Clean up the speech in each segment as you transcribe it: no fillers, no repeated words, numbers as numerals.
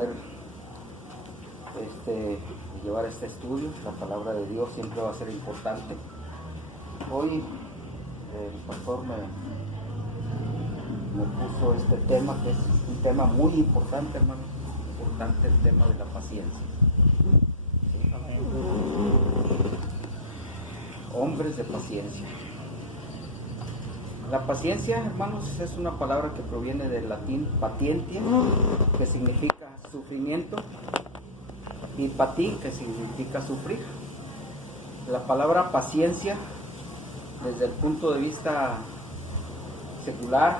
poder llevar este estudio. La palabra de Dios siempre va a ser importante. Hoy el pastor me puso este tema, que es un tema muy importante, hermano. Importante el tema de la paciencia. Hombres de paciencia. La paciencia, hermanos, es una palabra que proviene del latín patientia, que significa sufrimiento, y pati, que significa sufrir. La palabra paciencia, desde el punto de vista secular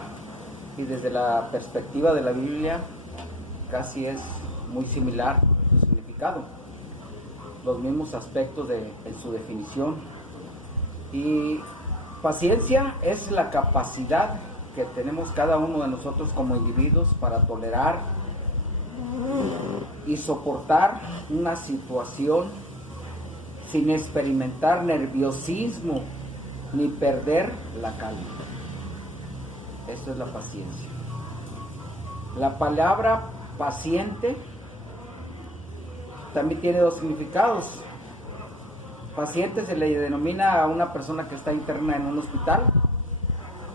y desde la perspectiva de la Biblia, casi es muy similar su significado, los mismos aspectos en su definición. Y paciencia es la capacidad que tenemos cada uno de nosotros como individuos para tolerar y soportar una situación sin experimentar nerviosismo ni perder la calma. Esto es la paciencia. La palabra paciente también tiene dos significados. Paciente se le denomina a una persona que está interna en un hospital.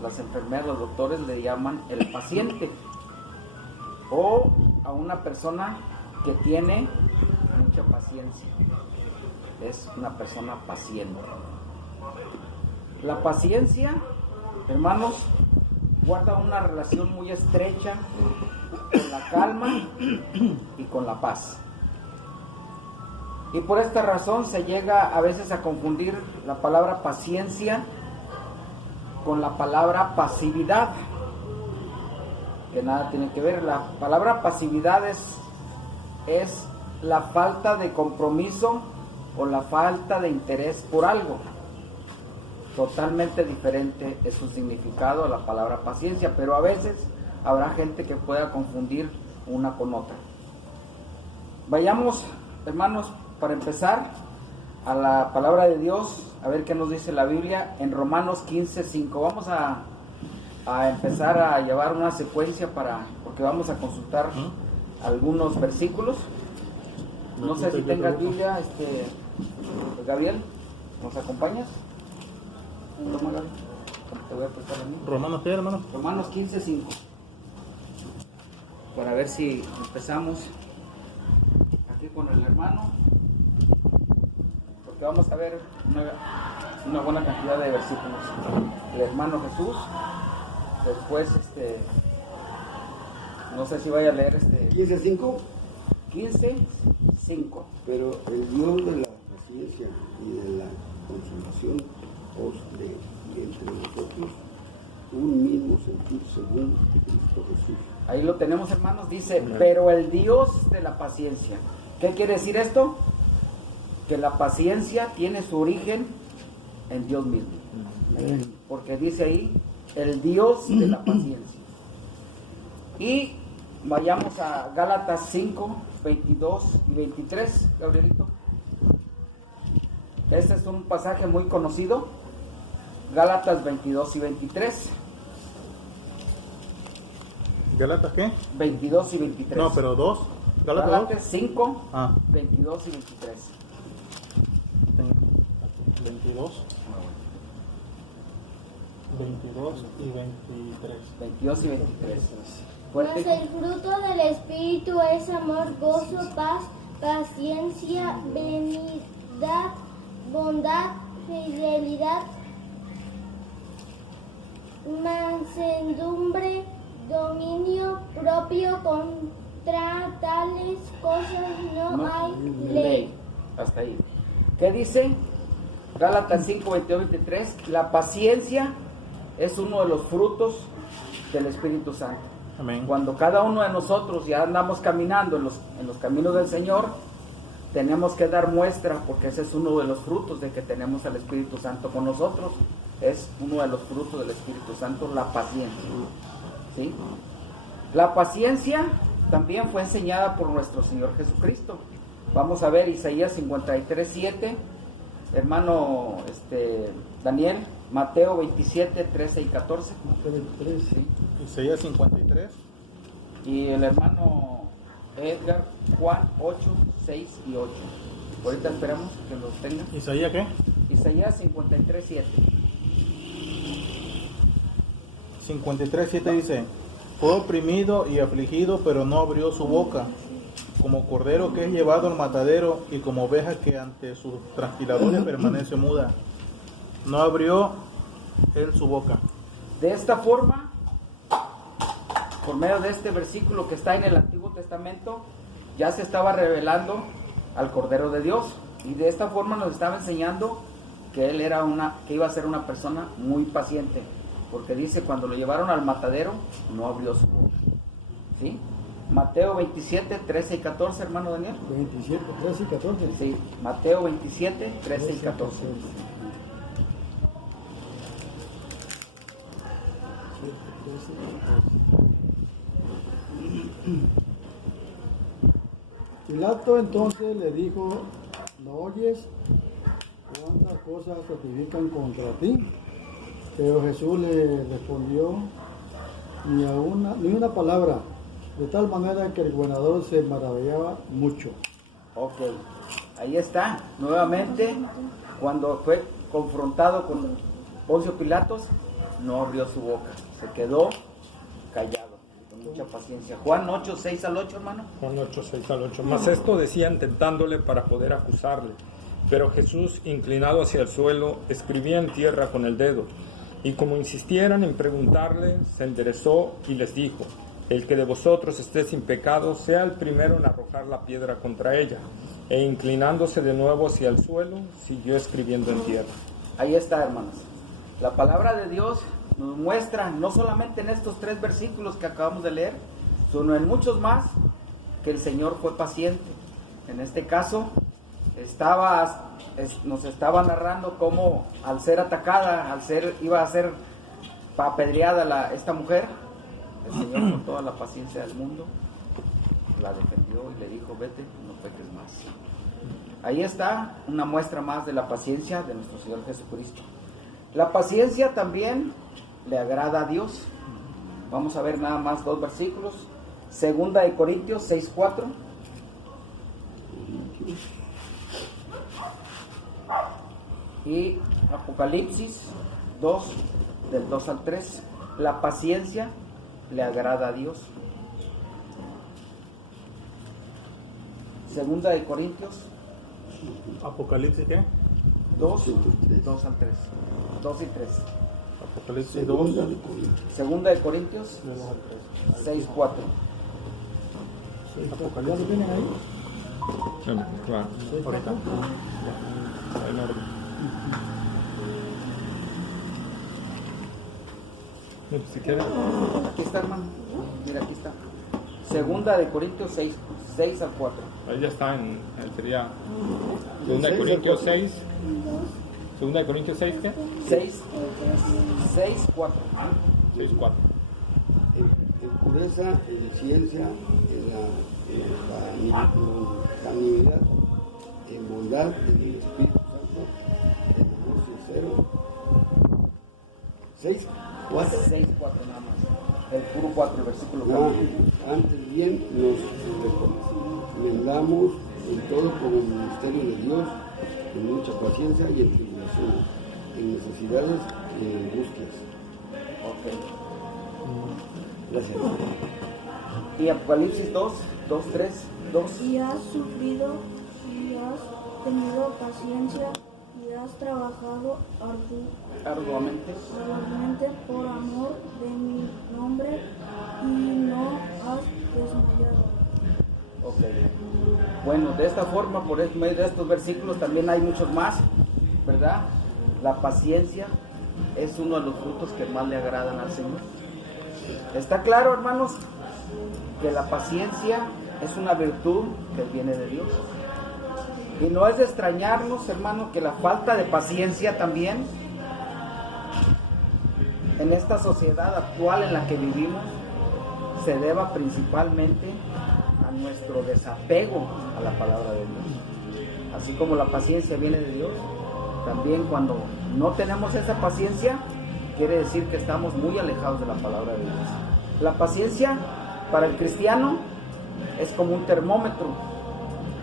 Las enfermeras, los doctores le llaman el paciente. O a una persona que tiene mucha paciencia. Es una persona paciente. La paciencia, hermanos, guarda una relación muy estrecha con la calma y con la paz. Y por esta razón se llega a veces a confundir la palabra paciencia con la palabra pasividad, que nada tiene que ver. La palabra pasividad es la falta de compromiso o la falta de interés por algo. Totalmente diferente es su significado a la palabra paciencia, pero a veces habrá gente que pueda confundir una con otra. Vayamos, hermanos, para empezar, a la palabra de Dios, a ver qué nos dice la Biblia en Romanos 15:5. Vamos a empezar a llevar una secuencia porque vamos a consultar algunos versículos. No sé si tengas Biblia, Gabriel, ¿nos acompañas? Toma, Gabriel, te voy a prestar a mí. Romanos, ¿qué, hermano? Romanos 15:5. Para ver si empezamos aquí con el hermano, porque vamos a ver una buena cantidad de versículos. El hermano Jesús, después no sé si vaya a leer 15:5. 15:5. Pero el Dios de la paciencia y de la consolación os dé entre vosotros un mismo sentir según Cristo Jesús. Ahí lo tenemos, hermanos. Dice, pero el Dios de la paciencia. ¿Qué quiere decir esto? Que la paciencia tiene su origen en Dios mismo. Porque dice ahí, el Dios de la paciencia. Y vayamos a Gálatas 5:22 y 23, Gabrielito. Este es un pasaje muy conocido. Gálatas 22 y 23. ¿Gálatas qué? 22 y 23. No, pero dos. ¿Gálatas 5, 2? 22 y 23. 22. 22 y 23. 22 y 23. Mas Fuerte. el fruto del Espíritu es amor, gozo, paz, paciencia, benignidad, bondad, fidelidad, mansedumbre, dominio propio. Contra tales cosas no hay ley. Hasta ahí. ¿Qué dice? Gálatas 5, 22, 23. La paciencia es uno de los frutos del Espíritu Santo. Amén. Cuando cada uno de nosotros ya andamos caminando en los caminos del Señor, tenemos que dar muestra, porque ese es uno de los frutos de que tenemos al Espíritu Santo con nosotros. Es uno de los frutos del Espíritu Santo, la paciencia. ¿Sí? La paciencia también fue enseñada por nuestro Señor Jesucristo. Vamos a ver Isaías 53:7, hermano Daniel, Mateo 27, 13 y 14. Mateo 23, ¿Sí? Isaías 53. Y el hermano Edgar, Juan 8, 6 y 8. Ahorita esperamos que los tengan. ¿Isaías qué? Isaías 53, 7. 53:7 dice: fue oprimido y afligido, pero no abrió su boca, como cordero que es llevado al matadero, y como oveja que ante sus trasquiladores permanece muda. No abrió él su boca. De esta forma, por medio de este versículo que está en el Antiguo Testamento, ya se estaba revelando al Cordero de Dios, y de esta forma nos estaba enseñando que él que iba a ser una persona muy paciente, porque dice, cuando lo llevaron al matadero, no abrió su boca. ¿Sí? Mateo 27, 13 y 14, hermano Daniel. 27, 13 y 14. Sí, Mateo 27, 13 y 14. Pilato entonces le dijo: ¿no oyes cuántas cosas testifican contra ti? Pero Jesús le respondió ni una palabra, de tal manera que el gobernador se maravillaba mucho. Ok, ahí está, nuevamente, cuando fue confrontado con Poncio Pilatos, no abrió su boca, se quedó callado, con mucha paciencia. Juan 8, 6 al 8, hermano. Juan 8, 6 al 8. Mas esto decían tentándole para poder acusarle. Pero Jesús, inclinado hacia el suelo, escribía en tierra con el dedo. Y como insistieran en preguntarle, se enderezó y les dijo: el que de vosotros esté sin pecado, sea el primero en arrojar la piedra contra ella. E inclinándose de nuevo hacia el suelo, siguió escribiendo en tierra. Ahí está, hermanos. La palabra de Dios nos muestra, no solamente en estos 3 versículos que acabamos de leer, sino en muchos más, que el Señor fue paciente. En este caso, nos estaba narrando cómo al ser atacada, iba a ser apedreada esta mujer, el Señor con toda la paciencia del mundo la defendió y le dijo: vete, no peques más. Ahí está una muestra más de la paciencia de nuestro Señor Jesucristo. La paciencia también le agrada a Dios. Vamos a ver nada más 2 versículos. Segunda de Corintios 6, 4. Y Apocalipsis 2, del 2 al 3. La paciencia le agrada a Dios. Segunda de Corintios Apocalipsis ¿qué? 2, 2 al 3. 2 y 3. Apocalipsis 2. Segunda de Corintios 6, 4. ¿Ya lo tienen ahí? Claro. Ahorita. En orden. Si quieres. Aquí está, hermano. Mira, aquí está. Segunda de Corintios 6 al 4. Ahí ya está, sería Segunda de Corintios 6. Segunda de Corintios 6, ¿qué? 6, 4. 6, 4. En pureza, en ciencia, en la magnanimidad, en bondad, en el Espíritu Santo, en amor sincero. 6, 4. 6, 4 nada más. El puro 4, el versículo 4. Antes bien nos recomendamos en todo por el ministerio de Dios, en mucha paciencia y en tribulaciones, en necesidades y en angustias. Ok. Gracias. Y Apocalipsis 2, 3, 2. Y has sufrido, y has tenido paciencia, y has trabajado Arduamente. por amor de mi nombre, y no has desmayado. Ok. Bueno, de esta forma, por medio de estos versículos, también hay muchos más, ¿verdad? La paciencia es uno de los frutos que más le agradan al Señor. Está claro, hermanos, que la paciencia es una virtud que viene de Dios. Y no es de extrañarnos, hermano, que la falta de paciencia también en esta sociedad actual en la que vivimos se deba principalmente a nuestro desapego a la palabra de Dios. Así como la paciencia viene de Dios, también cuando no tenemos esa paciencia, quiere decir que estamos muy alejados de la palabra de Dios. La paciencia para el cristiano es como un termómetro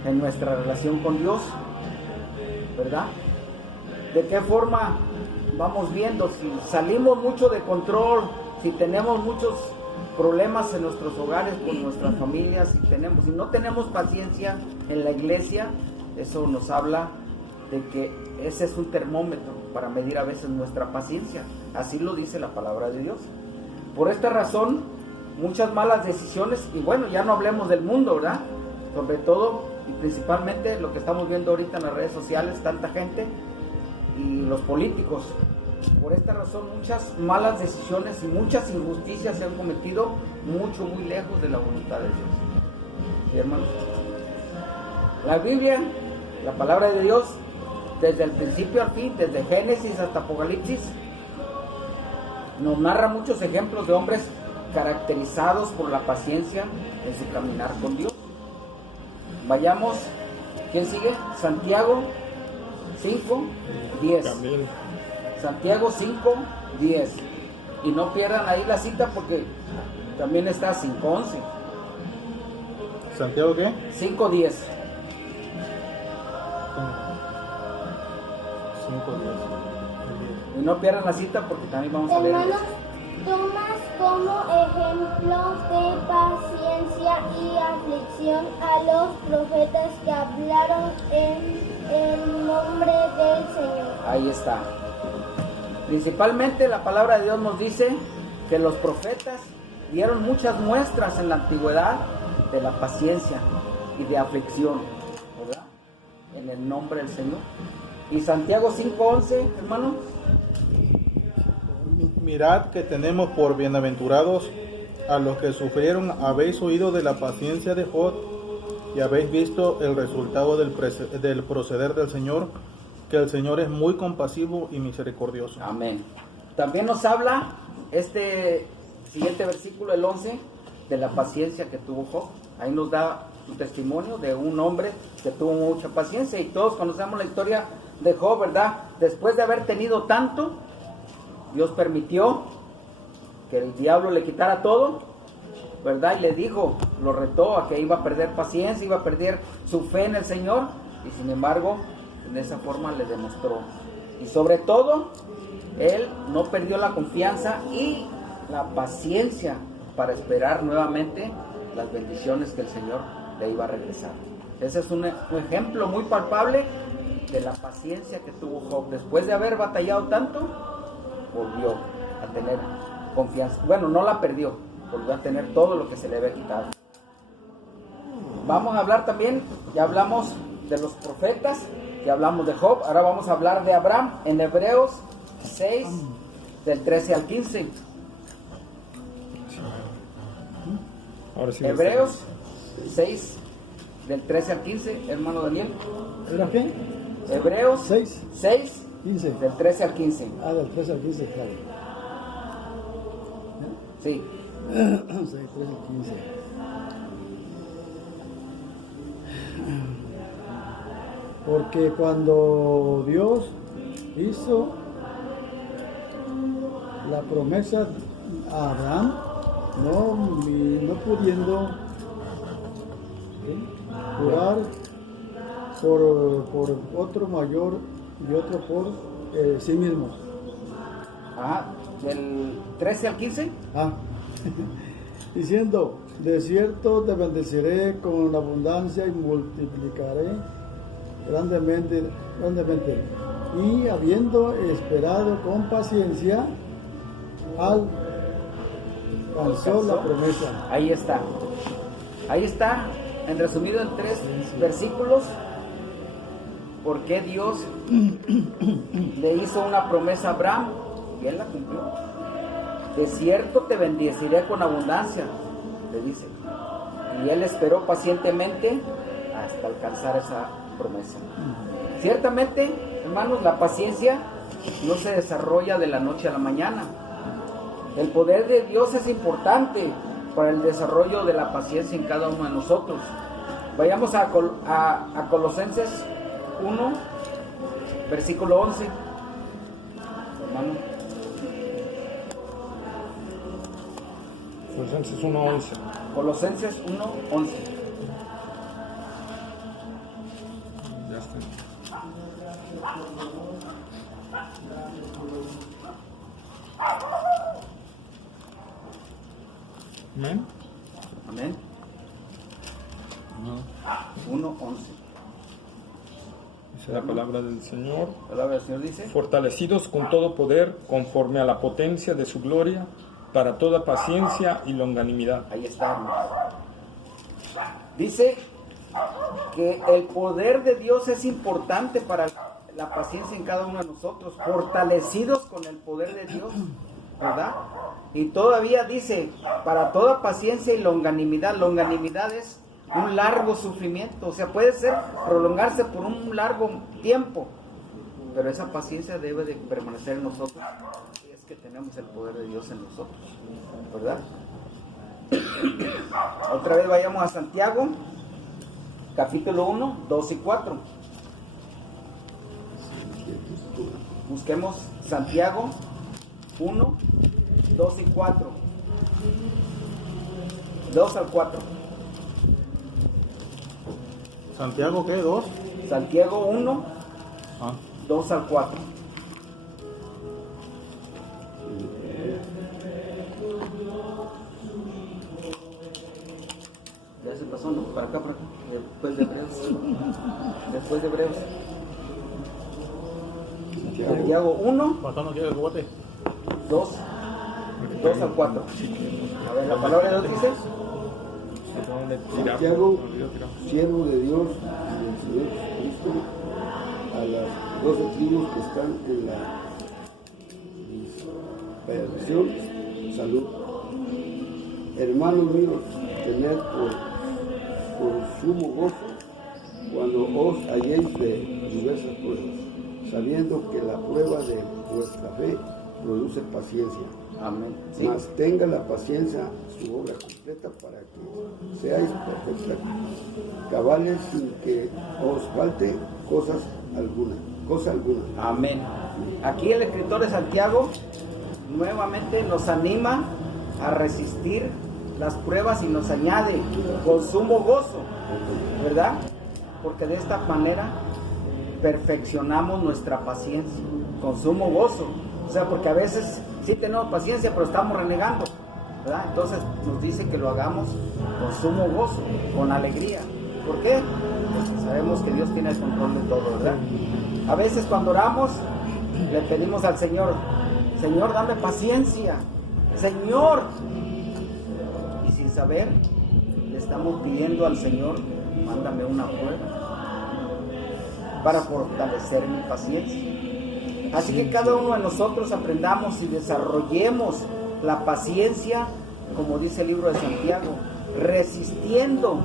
en nuestra relación con Dios, ¿verdad? ¿De qué forma vamos viendo? Si salimos mucho de control, si tenemos muchos problemas en nuestros hogares, con nuestras familias, si no tenemos paciencia en la iglesia, eso nos habla de que ese es un termómetro para medir a veces nuestra paciencia. Así lo dice la palabra de Dios. Por esta razón, muchas malas decisiones, y bueno, ya no hablemos del mundo, ¿verdad? Sobre todo y principalmente lo que estamos viendo ahorita en las redes sociales, tanta gente y los políticos. Por esta razón, muchas malas decisiones y muchas injusticias se han cometido muy lejos de la voluntad de Dios. ¿Sí, hermanos? La Biblia, la palabra de Dios, desde el principio al fin, desde Génesis hasta Apocalipsis, nos narra muchos ejemplos de hombres caracterizados por la paciencia en su caminar con Dios. Vayamos, ¿quién sigue? Santiago 5:10. Santiago 5:10. Y no pierdan ahí la cita porque también está 5:11. ¿Santiago qué? 5:10. 5:10. Y no pierdan la cita porque también vamos a leer. Hermanos, tomas como ejemplo de paciencia y aflicción a los profetas que hablaron en el nombre del Señor. Ahí está. Principalmente la palabra de Dios nos dice que los profetas dieron muchas muestras en la antigüedad de la paciencia y de aflicción, ¿verdad? En el nombre del Señor. Y Santiago 5:11, hermano. Mirad que tenemos por bienaventurados a los que sufrieron. Habéis oído de la paciencia de Job y habéis visto el resultado del proceder del Señor, que el Señor es muy compasivo y misericordioso. Amén. También nos habla este siguiente versículo, el 11, de la paciencia que tuvo Job. Ahí nos da su testimonio de un hombre que tuvo mucha paciencia, y todos conocemos la historia de Job, ¿verdad? Después de haber tenido tanto, Dios permitió que el diablo le quitara todo, ¿verdad? Y le dijo, lo retó a que iba a perder paciencia, iba a perder su fe en el Señor, y sin embargo, de esa forma le demostró. Y sobre todo, él no perdió la confianza y la paciencia para esperar nuevamente las bendiciones que el Señor le iba a regresar. Ese es un ejemplo muy palpable de la paciencia que tuvo Job. Después de haber batallado tanto, volvió a tener confianza. Bueno, no la perdió, volvió a tener todo lo que se le había quitado. Vamos a hablar también, ya hablamos de los profetas, ya hablamos de Job, ahora vamos a hablar de Abraham en Hebreos 6, del 13 al 15. Ahora sí. Hebreos 6, del 13 al 15, hermano Daniel. ¿Era qué? Hebreos 6, 6, 15. del 13 al 15. Ah, del 13 al 15, claro. Sí. 6, 13 al 15. Porque cuando Dios hizo la promesa a Abraham, no pudiendo jurar por otro mayor y otro por sí mismo. Ajá, del 13 al 15. Diciendo, de cierto te bendeciré con abundancia y multiplicaré grandemente. Y habiendo esperado con paciencia, alcanzó la promesa. Ahí está. Ahí está, en resumido en 3 versículos, por qué Dios le hizo una promesa a Abraham y él la cumplió. De cierto te bendeciré con abundancia, le dice. Y él esperó pacientemente hasta alcanzar esa promesa. Ciertamente, hermanos, la paciencia no se desarrolla de la noche a la mañana. El poder de Dios es importante para el desarrollo de la paciencia en cada uno de nosotros. Vayamos a Colosenses 1, versículo 11. Hermano. Colosenses 1:11. Colosenses 1:11. Ya está. Amén. Amén. 1:11. Dice la palabra del Señor. La palabra del Señor dice: Fortalecidos con todo poder, conforme a la potencia de su gloria, para toda paciencia y longanimidad. ahí está, hermanos. Dice que el poder de Dios es importante para la paciencia en cada uno de nosotros, fortalecidos con el poder de Dios, ¿verdad? Y todavía dice, para toda paciencia y longanimidad. Longanimidad es un largo sufrimiento, o sea, puede ser prolongarse por un largo tiempo, pero esa paciencia debe de permanecer en nosotros, y es que tenemos el poder de Dios en nosotros, ¿verdad? Otra vez vayamos a Santiago, capítulo 1, 2 y 4. Busquemos Santiago 1, 2 y 4. 2 al 4. ¿Santiago qué? ¿2? Santiago 1, Ah. 2 al 4. Ya se pasó, ¿no? Para acá, después de Hebreos. Después de Hebreos. Santiago 1, ¿Cuánto no quiere el bote? 2 al 4. A ver, la palabra de Dios dice: Santiago, siervo de Dios y del Señor Jesucristo, a las 12 tribus que están en la dispersión, salud. Hermanos míos, tened por sumo gozo cuando os halléis de diversas pruebas, sabiendo que la prueba de vuestra fe produce paciencia. amén. Sí. Mas tenga la paciencia su obra completa para que seáis perfectas, cabales, sin que os falte cosa alguna. Amén. Aquí el escritor de Santiago nuevamente nos anima a resistir las pruebas y nos añade con sumo gozo, ¿verdad? Porque de esta manera perfeccionamos nuestra paciencia, con sumo gozo. O sea, porque a veces sí tenemos paciencia, pero estamos renegando, ¿verdad? Entonces nos dice que lo hagamos con sumo gozo, con alegría. ¿Por qué? Porque sabemos que Dios tiene el control de todo, ¿verdad? A veces cuando oramos, le pedimos al Señor: Señor, dame paciencia, Señor. Y sin saber, le estamos pidiendo al Señor: mándame una prueba para fortalecer mi paciencia. Así que cada uno de nosotros aprendamos y desarrollemos la paciencia, como dice el libro de Santiago, resistiendo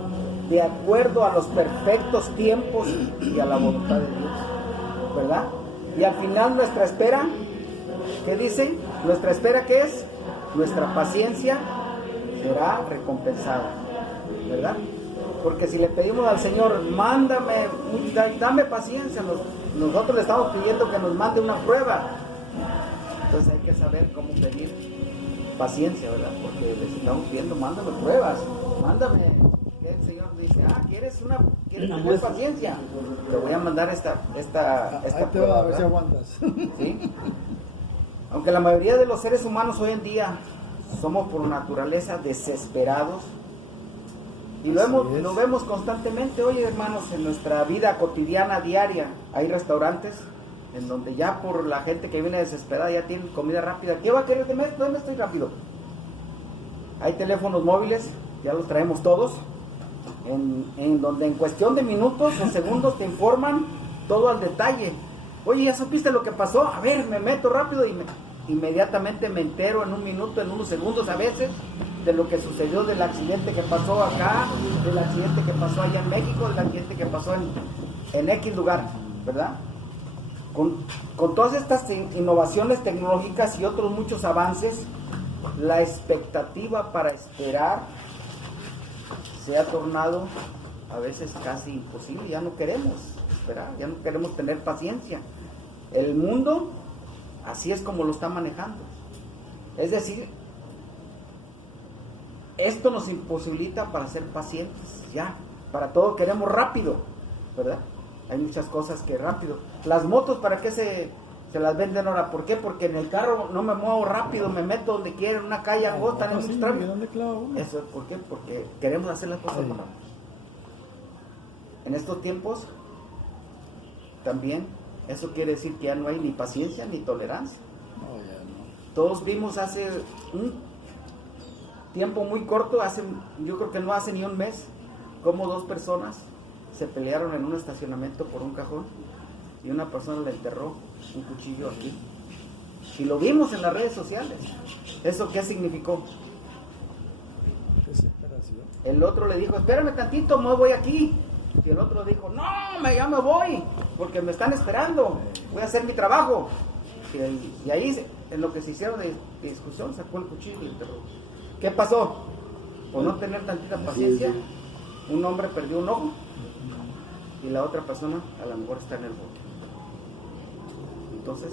de acuerdo a los perfectos tiempos y a la voluntad de Dios, ¿verdad? Y al final nuestra espera, ¿qué dice? Nuestra espera, ¿qué es? Nuestra paciencia será recompensada, ¿verdad? Porque si le pedimos al Señor: mándame, dame paciencia, nosotros le estamos pidiendo que nos mande una prueba. Entonces hay que saber cómo pedir paciencia, ¿verdad? Porque les estamos pidiendo: mándame pruebas, mándame. El Señor dice: ¿quieres tener paciencia? Te voy a mandar esta Ahí te prueba, va a ver si ¿verdad? aguantas. ¿Sí? Aunque la mayoría de los seres humanos hoy en día somos por naturaleza desesperados, y lo vemos constantemente. Oye, hermanos, en nuestra vida cotidiana, diaria, hay restaurantes en donde ya por la gente que viene desesperada ya tienen comida rápida. ¿Qué va a querer de mí? ¿Dónde estoy rápido? Hay teléfonos móviles, ya los traemos todos, en donde en cuestión de minutos o segundos te informan todo al detalle. Oye, ¿ya supiste lo que pasó? A ver, me meto rápido y inmediatamente me entero en un minuto, en unos segundos a veces, de lo que sucedió, del accidente que pasó acá, del accidente que pasó allá en México, del accidente que pasó en X lugar, ¿verdad? Con todas estas innovaciones tecnológicas y otros muchos avances, la expectativa para esperar se ha tornado a veces casi imposible. Ya no queremos esperar, ya no queremos tener paciencia. El mundo así es como lo está manejando. Es decir, esto nos imposibilita para ser pacientes, ya. Para todo queremos rápido, ¿verdad? Hay muchas cosas que rápido. Las motos, ¿para qué se las venden ahora? ¿Por qué? Porque en el carro no me muevo rápido, me meto donde quiera, en una calle angosta, en mucho tráfico. Eso, ¿por qué? Porque queremos hacer las cosas rápido. En estos tiempos, también, eso quiere decir que ya no hay ni paciencia ni tolerancia. Todos vimos hace un tiempo muy corto, yo creo que no hace ni un mes, como 2 personas se pelearon en un estacionamiento por un cajón y una persona le enterró un cuchillo aquí. Y lo vimos en las redes sociales. ¿Eso qué significó? El otro le dijo, espérame tantito, me voy aquí. Y el otro dijo, no, ya me voy, porque me están esperando, voy a hacer mi trabajo. Y ahí, en lo que se hicieron de discusión, sacó el cuchillo y enterró. ¿Qué pasó? Por no tener tantita paciencia, un hombre perdió un ojo y la otra persona a lo mejor está en el bote. Entonces,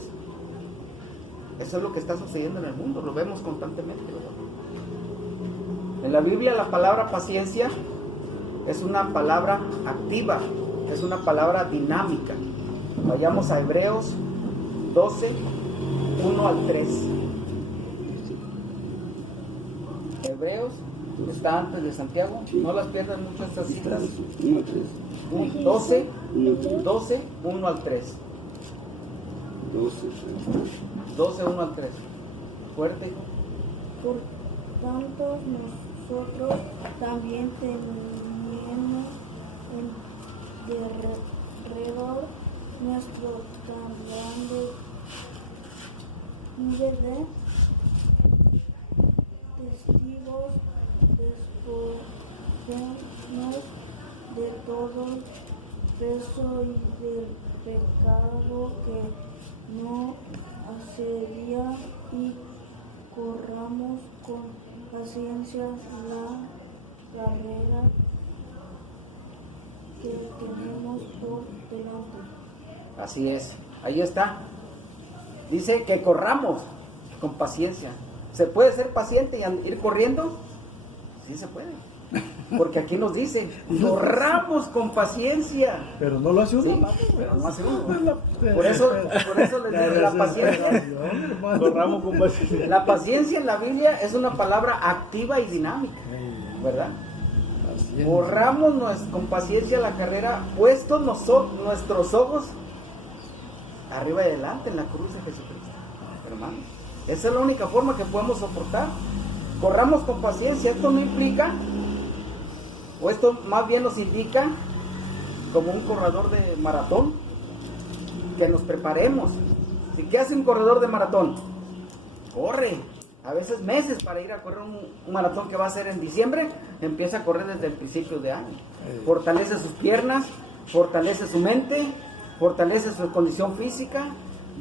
eso es lo que está sucediendo en el mundo, lo vemos constantemente, ¿verdad? En la Biblia la palabra paciencia es una palabra activa, es una palabra dinámica. Vayamos a Hebreos 12, 1 al 3. Hebreos está antes de Santiago, no las pierdan mucho estas citas. 12, 1 al 3. 12, 1 al 3. Fuerte. Por tanto, nosotros también teniendo en derredor nuestro tan grande nube de testigos, despojémonos de todo peso y del pecado que no asedia y corramos con paciencia la carrera que tenemos por delante. Así es, ahí está. Dice que corramos con paciencia. ¿Se puede ser paciente y ir corriendo? Sí se puede. Porque aquí nos dice, corramos con paciencia. Pero no lo hace uno. Sí, pero no hace uno. Por eso les digo, la paciencia. Corramos con paciencia. La paciencia en la Biblia es una palabra activa y dinámica, ¿verdad? Corramos con paciencia la carrera, puestos nuestros ojos arriba y adelante en la cruz de Jesucristo, hermanos. Esa es la única forma que podemos soportar. Corramos con paciencia. Esto no implica, o esto más bien nos indica, como un corredor de maratón, que nos preparemos. ¿Qué hace un corredor de maratón? Corre, a veces meses para ir a correr un maratón que va a ser en diciembre. Empieza a correr desde el principio de año. Fortalece sus piernas, fortalece su mente, fortalece su condición física,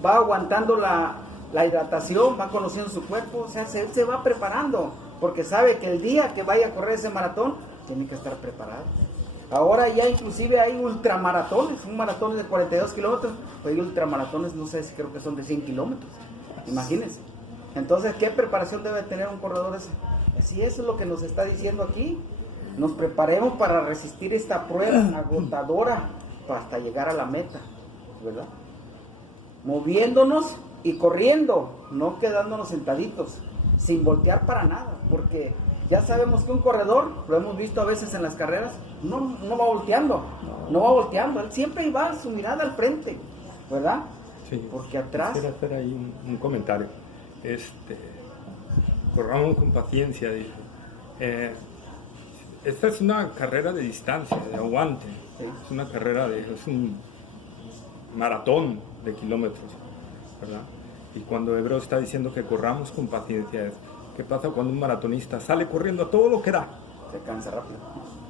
va aguantando la hidratación, va conociendo su cuerpo. O sea, él se va preparando, porque sabe que el día que vaya a correr ese maratón tiene que estar preparado. Ahora ya inclusive hay ultramaratones, un maratón de 42 kilómetros, pues hay ultramaratones, no sé si creo que son de 100 kilómetros, imagínense. Entonces, ¿qué preparación debe tener un corredor ese? Así eso es lo que nos está diciendo aquí. Nos preparemos para resistir esta prueba agotadora hasta llegar a la meta, ¿verdad? Moviéndonos y corriendo, no quedándonos sentaditos, sin voltear para nada, porque ya sabemos que un corredor, lo hemos visto a veces en las carreras, no va volteando, él siempre va su mirada al frente, ¿verdad? Sí. Porque atrás... Quisiera hacer ahí un comentario. Corramos con paciencia, dice. Esta es una carrera de distancia, de aguante. Sí. Es una carrera es un maratón de kilómetros, ¿verdad? Y cuando Hebreos está diciendo que corramos con paciencia, ¿qué pasa cuando un maratonista sale corriendo a todo lo que da? Se cansa rápido.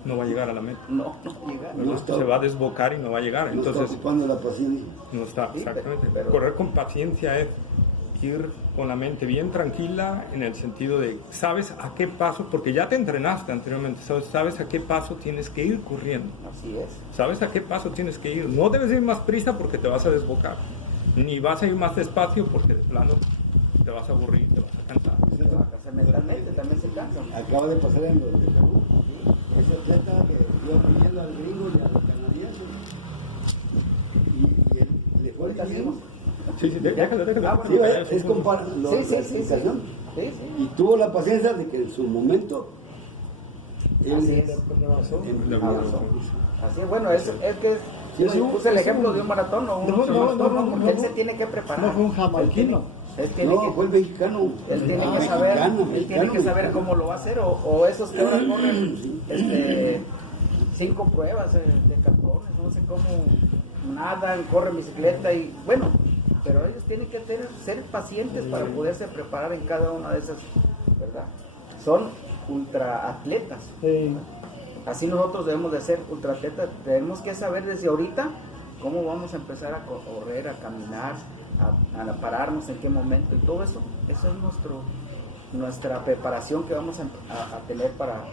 No va a llegar a la meta. No llega. No se va a desbocar y no va a llegar. Entonces, no está ocupando la paciencia. no está, Sí, exactamente. pero- Correr con paciencia es ir con la mente bien tranquila, en el sentido de, sabes a qué paso, porque ya te entrenaste anteriormente, sabes a qué paso tienes que ir corriendo. Así es. Sabes a qué paso tienes que ir. No debes ir más prisa porque te vas a desbocar. Ni vas a ir más despacio porque de plano te vas a aburrir, te vas a cansar. mentalmente también se cansan. Acaba de pasar en los de Perú. Ese atleta que iba pidiendo al gringo y al canadiense. Y él le fue Ahorita bien. seguimos. Sí, déjalo. Sí, es comparar Sí, la sí. explicación. Sí. Y tuvo la paciencia de que en su momento él Así es. Rebasó. Avanzó. Así es, bueno, es que Sí, sí, puse el ejemplo de un maratón o un ultramaratón, porque él se tiene que preparar. No fue un jamaiquino. Él tiene no, que, fue el mexicano. él tiene que Mexicano, saber, él tiene mexicano, que saber mexicano. cómo lo va a hacer, o esos que ahora corren 5 pruebas de cartones, no sé cómo nadan, corren bicicleta y bueno, pero ellos tienen que ser pacientes para poderse preparar en cada una de esas, ¿verdad? Son ultraatletas. Sí. Así nosotros debemos de ser ultraatletas, tenemos que saber desde ahorita cómo vamos a empezar a correr, a caminar, a pararnos, en qué momento y todo eso. Eso es nuestra preparación que vamos a tener para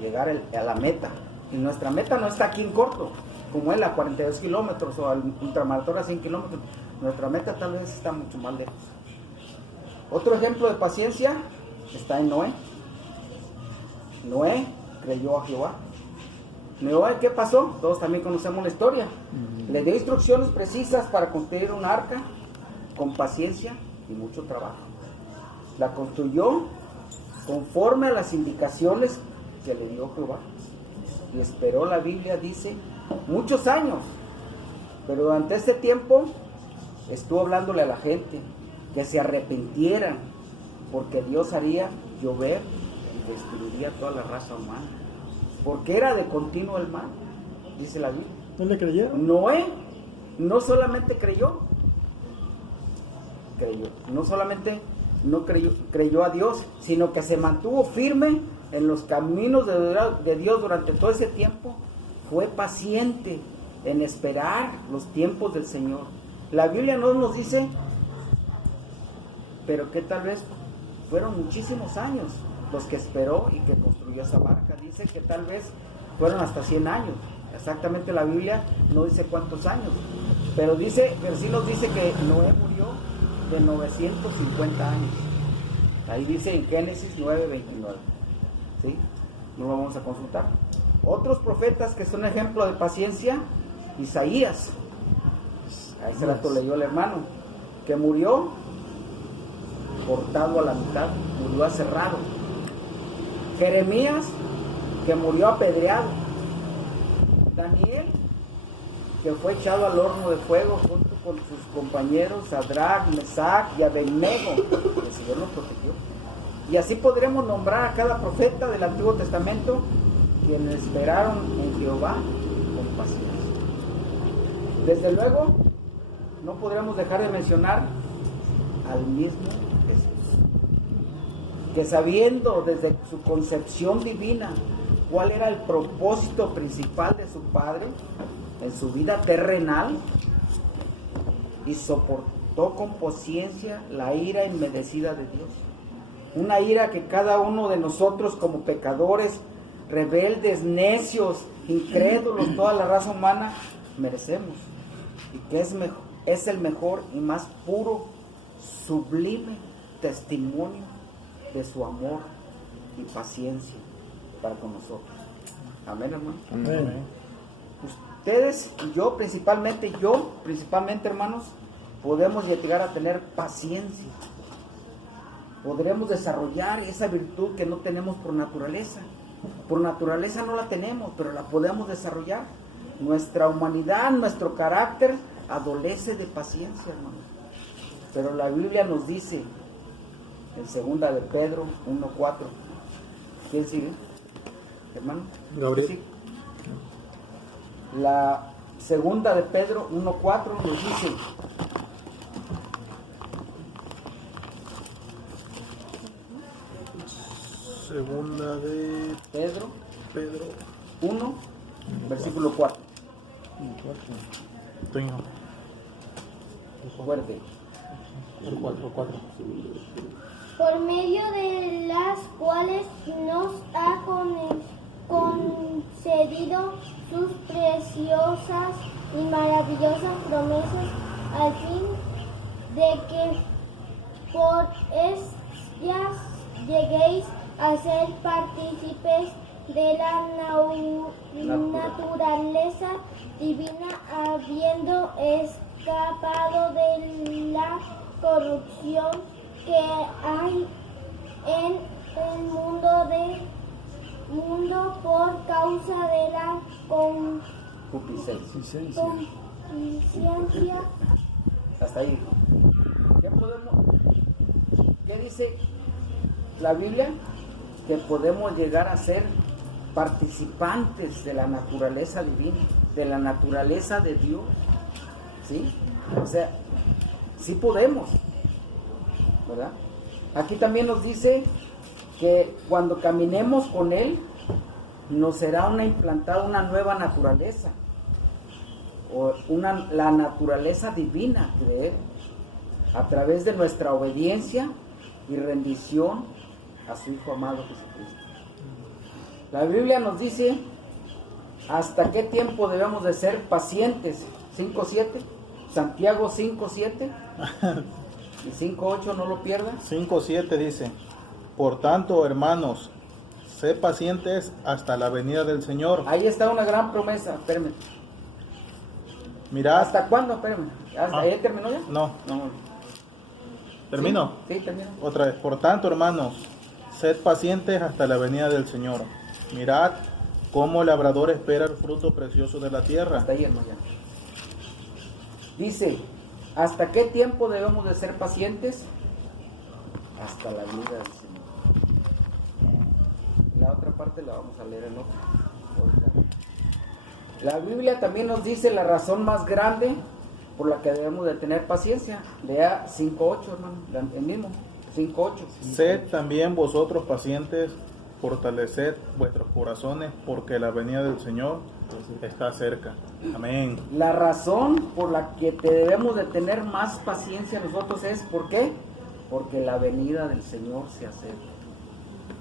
llegar a la meta. Y nuestra meta no está aquí en corto, como él a 42 kilómetros o al ultramaratón a 100 kilómetros. Nuestra meta tal vez está mucho más lejos. Otro ejemplo de paciencia está en Noé. Noé creyó a Jehová. Noé, ¿qué pasó? Todos también conocemos la historia. Le dio instrucciones precisas para construir un arca con paciencia y mucho trabajo. La construyó conforme a las indicaciones que le dio Jehová. Y esperó, la Biblia dice, muchos años. Pero durante este tiempo estuvo hablándole a la gente que se arrepintieran, porque Dios haría llover y destruiría toda la raza humana. Porque era de continuo el mal, dice la Biblia. ¿No le creyeron? Noé no solamente creyó, no solamente no creyó a Dios, sino que se mantuvo firme en los caminos de Dios durante todo ese tiempo. Fue paciente en esperar los tiempos del Señor. La Biblia no nos dice, pero que tal vez fueron muchísimos años los que esperó y que construyó esa barca. Dice que tal vez fueron hasta 100 años. Exactamente la Biblia no dice cuántos años, pero sí nos dice que Noé murió de 950 años. Ahí dice en Génesis 9:29. ¿Sí? No lo vamos a consultar. Otros profetas que son ejemplo de paciencia, Isaías. Ahí se rato leyó el hermano, que murió cortado a la mitad, murió aserrado. Jeremías, que murió apedreado. Daniel, que fue echado al horno de fuego junto con sus compañeros Sadrach, Mesach y Abednego. El Señor los protegió. Y así podremos nombrar a cada profeta del Antiguo Testamento quienes esperaron en Jehová con paciencia. Desde luego, no podremos dejar de mencionar al mismo Jesús, que sabiendo desde su concepción divina cuál era el propósito principal de su Padre en su vida terrenal, y soportó con paciencia la ira inmerecida de Dios. Una ira que cada uno de nosotros como pecadores, rebeldes, necios, incrédulos, toda la raza humana merecemos, y que es el mejor y más puro, sublime testimonio de su amor y paciencia para con nosotros. Amén, hermano. Amén. Ustedes y yo principalmente, hermanos, podemos llegar a tener paciencia. Podremos desarrollar esa virtud que no tenemos por naturaleza. Por naturaleza no la tenemos, pero la podemos desarrollar. Nuestra humanidad, nuestro carácter adolece de paciencia, hermano. Pero la Biblia nos dice en 2 de Pedro 1:4. ¿Quién sigue? Hermano. Gabriel. Sí. La 2 de Pedro 1:4 nos dice: Segunda de Pedro Pedro. 1, versículo 4. Tengo. Fuerte. El 4. por medio de las cuales nos ha concedido sus preciosas y maravillosas promesas, al fin de que por ellas lleguéis a ser partícipes de la naturaleza divina, habiendo escapado de la corrupción que hay en el mundo por causa de la Concupiscencia. concupiscencia. Hasta ahí. ¿Qué dice la Biblia? Que podemos llegar a ser participantes de la naturaleza divina, de la naturaleza de Dios. ¿Sí? O sea, sí podemos, ¿verdad? Aquí también nos dice que cuando caminemos con Él, nos será implantada una nueva naturaleza, o la naturaleza divina de Él, a través de nuestra obediencia y rendición a su Hijo amado Jesucristo. La Biblia nos dice hasta qué tiempo debemos de ser pacientes. 5:7, Santiago 5:7 y 5:8, no lo pierdan. 5:7 dice: por tanto, hermanos, sé pacientes hasta la venida del Señor. Ahí está una gran promesa. Espérame. Mirad. ¿Hasta cuándo? Espérame. ¿Ahí terminó ya? No. ¿Termino? Sí, termino. Otra vez. Por tanto, hermanos, sed pacientes hasta la venida del Señor. Mirad cómo el labrador espera el fruto precioso de la tierra. Hasta ahí, hermano. Dice, ¿hasta qué tiempo debemos de ser pacientes? Hasta la venida del Señor. La otra parte la vamos a leer en otro. La Biblia también nos dice la razón más grande por la que debemos de tener paciencia. Lea 5:8, hermano, el mismo, 5:8. Sed también vosotros pacientes, fortaleced vuestros corazones, porque la venida del Señor está cerca. Amén. La razón por la que debemos de tener más paciencia nosotros es, ¿por qué? Porque la venida del Señor se acerca.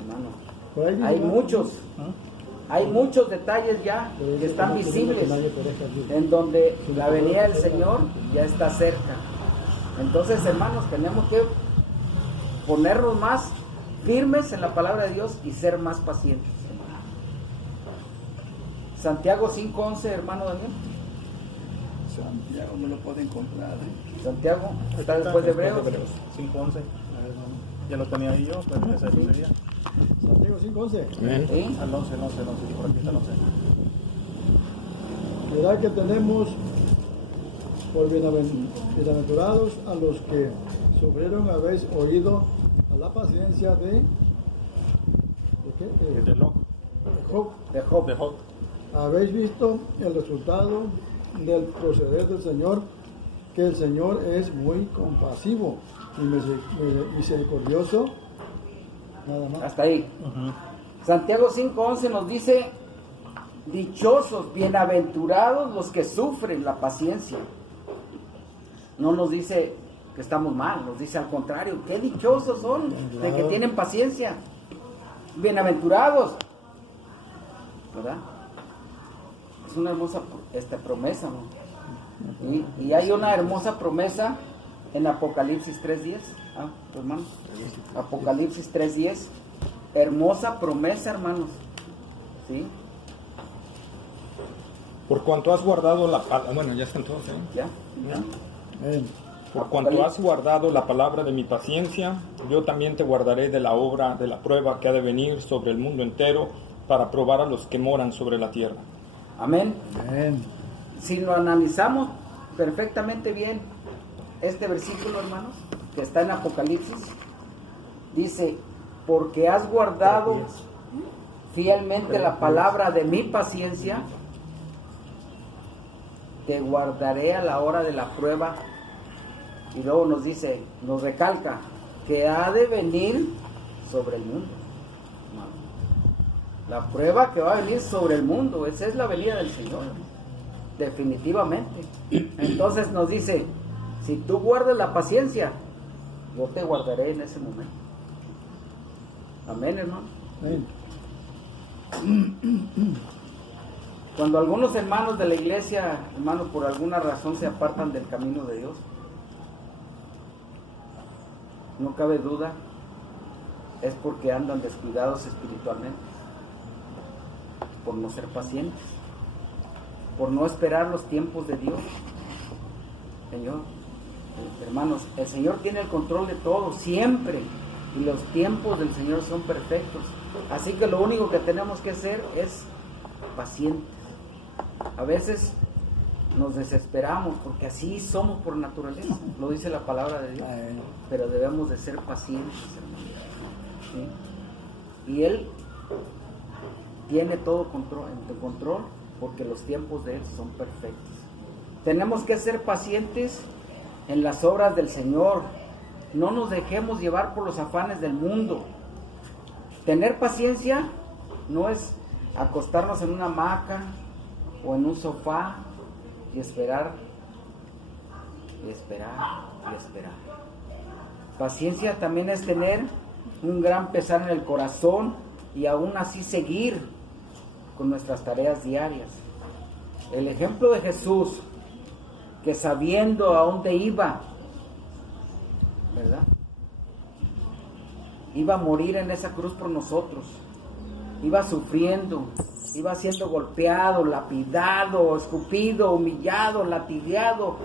Hermano, hay muchos detalles ya que están visibles en donde la venida del Señor ya está cerca. Entonces, hermanos, tenemos que ponernos más firmes en la palabra de Dios y ser más pacientes. Santiago 5:11, hermano Daniel. Santiago no lo puede encontrar. Santiago está después de Hebreos. 5:11. Ya lo tenía ahí yo, pero esa sería. Santiago 5:11. ¿Sí? Al 11, por aquí está el 11. Verá que tenemos por bienaventurados a los que sufrieron, habéis oído a la paciencia de Job. De Job. De Job. Habéis visto el resultado del proceder del Señor, que el Señor es muy compasivo y misericordioso. Nada más. Hasta ahí. Santiago 5:11 nos dice, dichosos, bienaventurados los que sufren la paciencia. No nos dice que estamos mal, nos dice al contrario, qué dichosos son de que tienen paciencia. Bienaventurados, ¿verdad? Es una hermosa promesa, ¿no? Y hay una hermosa promesa en Apocalipsis 3:10. Hermano, Apocalipsis 3:10, hermosa promesa, hermanos. ¿Sí? Por cuanto has guardado la palabra, bueno, ya está entonces, ¿eh? ¿Ya? Por cuanto has guardado la palabra de mi paciencia, yo también te guardaré de la obra, de la prueba que ha de venir sobre el mundo entero, para probar a los que moran sobre la tierra. Amén. Amén. Si lo analizamos perfectamente bien, este versículo, hermanos, que está en Apocalipsis, dice, porque has guardado fielmente la palabra de mi paciencia, te guardaré a la hora de la prueba. Y luego nos dice, nos recalca, que ha de venir sobre el mundo. La prueba que va a venir sobre el mundo, esa es la venida del Señor, definitivamente. Entonces nos dice, si tú guardas la paciencia, yo te guardaré en ese momento. Amén, hermano. Amén. Cuando algunos hermanos de la iglesia, hermano, por alguna razón se apartan del camino de Dios, no cabe duda es porque andan descuidados espiritualmente, por no ser pacientes, por no esperar los tiempos de Dios. Señor, hermanos, el Señor tiene el control de todo, siempre, y los tiempos del Señor son perfectos. Así que lo único que tenemos que hacer es pacientes. A veces nos desesperamos porque así somos por naturaleza, lo dice la palabra de Dios, pero debemos de ser pacientes, hermanos, ¿sí? Y Él tiene todo en control porque los tiempos de Él son perfectos. Tenemos que ser pacientes en las obras del Señor. No nos dejemos llevar por los afanes del mundo. Tener paciencia no es acostarnos en una hamaca o en un sofá y esperar y esperar y esperar. Paciencia también es tener un gran pesar en el corazón y aún así seguir con nuestras tareas diarias. El ejemplo de Jesús, que sabiendo a dónde iba, ¿verdad?, iba a morir en esa cruz por nosotros, iba sufriendo, iba siendo golpeado, lapidado, escupido, humillado, latigado,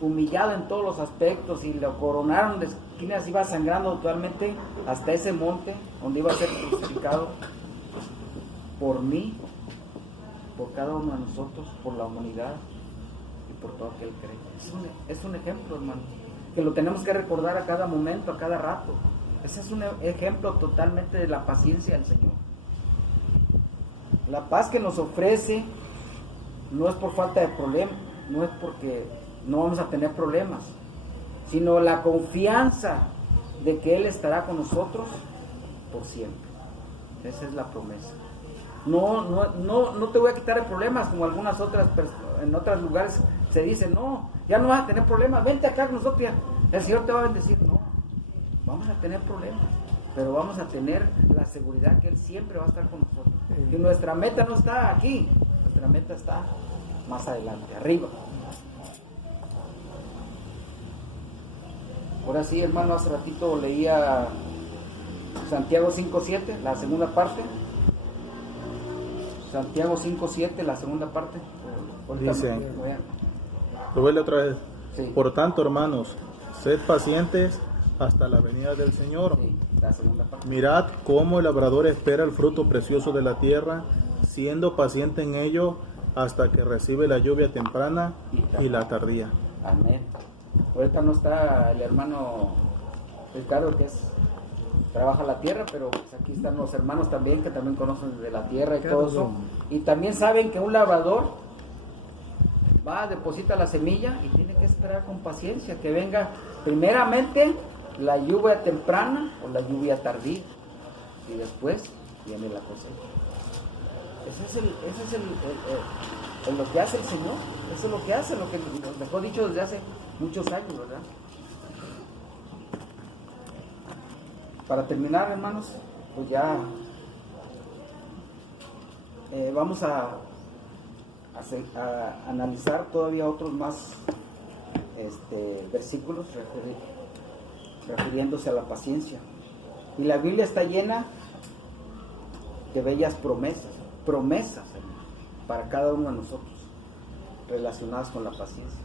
humillado en todos los aspectos, y lo coronaron de esquinas, iba sangrando totalmente hasta ese monte donde iba a ser crucificado por mí, por cada uno de nosotros, por la humanidad y por todo aquel que cree. Es un ejemplo, hermano, que lo tenemos que recordar a cada momento, a cada rato. Ese es un ejemplo totalmente de la paciencia del Señor. La paz que nos ofrece no es por falta de problema, no es porque no vamos a tener problemas, sino la confianza de que Él estará con nosotros por siempre. Esa es la promesa. No te voy a quitar de problemas, como algunas otras en otros lugares se dice, no, ya no vas a tener problemas, vente acá con nosotros, el Señor te va a bendecir. No, vamos a tener problemas, pero vamos a tener la seguridad que Él siempre va a estar con nosotros. Y nuestra meta no está aquí, nuestra meta está más adelante, arriba. Ahora sí, hermano, hace ratito leía Santiago 5:7, la segunda parte. Santiago 5:7, la segunda parte. Dice, lo voy a leer otra vez. Sí. Por tanto, hermanos, sed pacientes hasta la venida del Señor. Sí, la segunda parte. Mirad cómo el labrador espera el fruto precioso de la tierra, siendo paciente en ello hasta que recibe la lluvia temprana y la tardía. Amén. Ahorita no está el hermano Ricardo, que trabaja la tierra, pero pues aquí están los hermanos también que también conocen de la tierra y todo eso. Y también saben que un labrador va, deposita la semilla y tiene que esperar con paciencia que venga primeramente la lluvia temprana o la lluvia tardía, y después viene la cosecha. Ese es lo que hace el Señor. Eso es lo que hace, lo que nos dejó dicho desde hace muchos años, ¿verdad? Para terminar, hermanos, pues ya vamos a analizar todavía otros más versículos refiriéndose a la paciencia. Y la Biblia está llena de bellas promesas, hermano, para cada uno de nosotros, relacionadas con la paciencia.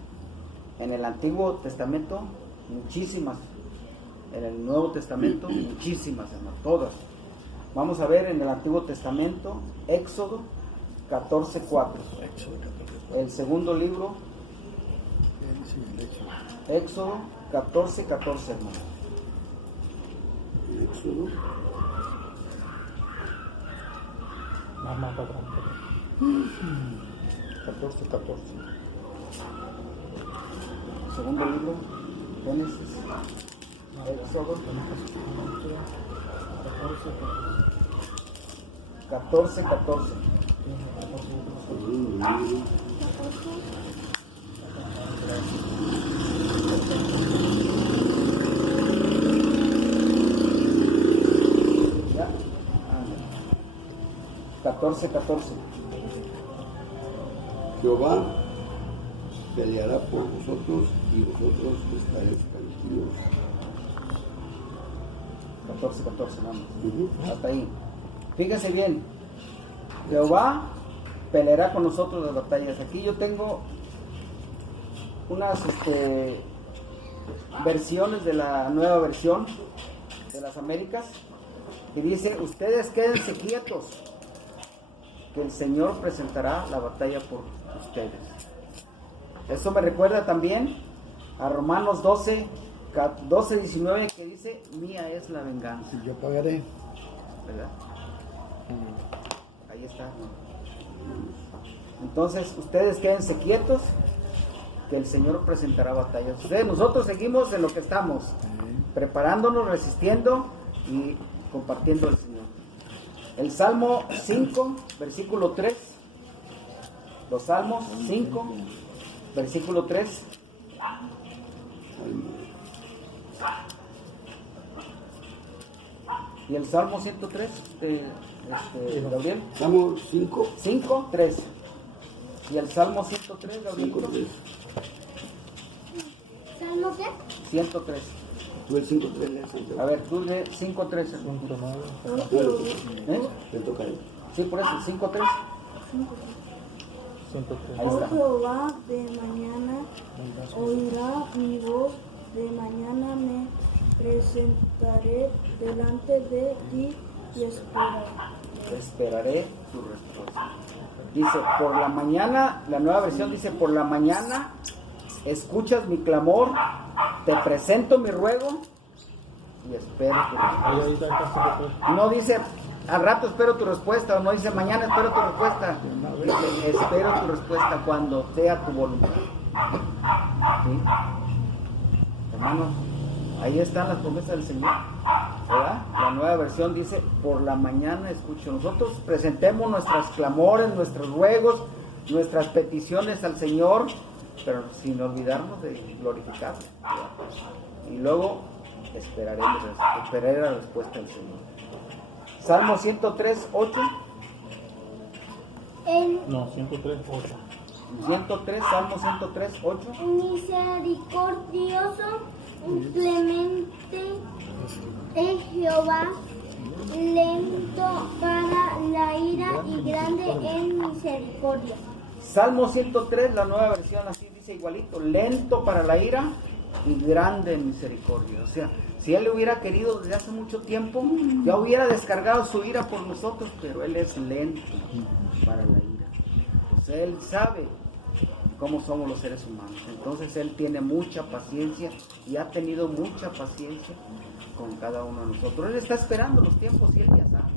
En el Antiguo Testamento, muchísimas. En el Nuevo Testamento, muchísimas, hermano, todas. Vamos a ver en el Antiguo Testamento, Éxodo 14:4. El segundo libro, Éxodo 14:14, hermano. Éxodo. Mamá, papá. 14. Segundo libro, Génesis. Éxodo 14:14. ¿Ya? 14:14. Jehová peleará por vosotros y vosotros estaréis tranquilos. 14, nada más. Ujú. Hasta ahí. Fíjense bien. Jehová peleará con nosotros las batallas. Aquí yo tengo unas versiones de la nueva versión de las Américas que dice: ustedes quédense quietos, que el Señor presentará la batalla por ustedes. Eso me recuerda también a Romanos 12:19, que dice: mía es la venganza. Si yo pagaré. ¿Verdad? Ahí está. Entonces, ustedes quédense quietos, que el Señor presentará batallas. Nosotros seguimos en lo que estamos, preparándonos, resistiendo y compartiendo al Señor. El Salmo 5, versículo 3. Los Salmos 5, versículo 3. Y el Salmo 103, Gabriel. Salmo 5. 5, 3. Y el Salmo 103, Gabriel. 5, 3. ¿Salmo qué? 103. Tú el 5, 3 lees, Santiago. A ver, tú de 5, 3. ¿Eh? Te toca a él. Sí, por eso, 5, 3. Ahí Oh está. Jehová, de mañana oirá mi voz, de mañana me presentaré delante de ti y Esperaré tu respuesta. Dice, por la mañana, la nueva versión dice: por la mañana escuchas mi clamor, te presento mi ruego y espero tu respuesta. No dice al rato espero tu respuesta, o no dice mañana espero tu respuesta. Dice espero tu respuesta cuando sea tu voluntad. ¿Sí? Hermanos, ahí están las promesas del Señor, ¿verdad? La nueva versión dice: por la mañana escucho. Nosotros presentemos nuestros clamores, nuestros ruegos, nuestras peticiones al Señor, pero sin olvidarnos de glorificarle, ¿verdad? Y luego esperaré la respuesta del Señor. Salmo 103, 8. No, 103, 8. 103, Salmo 103, 8. Misericordioso, clemente es Jehová, lento para la ira y grande en misericordia. Salmo 103, la nueva versión así dice igualito: lento para la ira y grande en misericordia. O sea, si Él le hubiera querido desde hace mucho tiempo, ya hubiera descargado su ira por nosotros, pero Él es lento para la ira. Pues Él sabe cómo somos los seres humanos. Entonces Él tiene mucha paciencia y ha tenido mucha paciencia con cada uno de nosotros. Él está esperando los tiempos y Él ya sabe,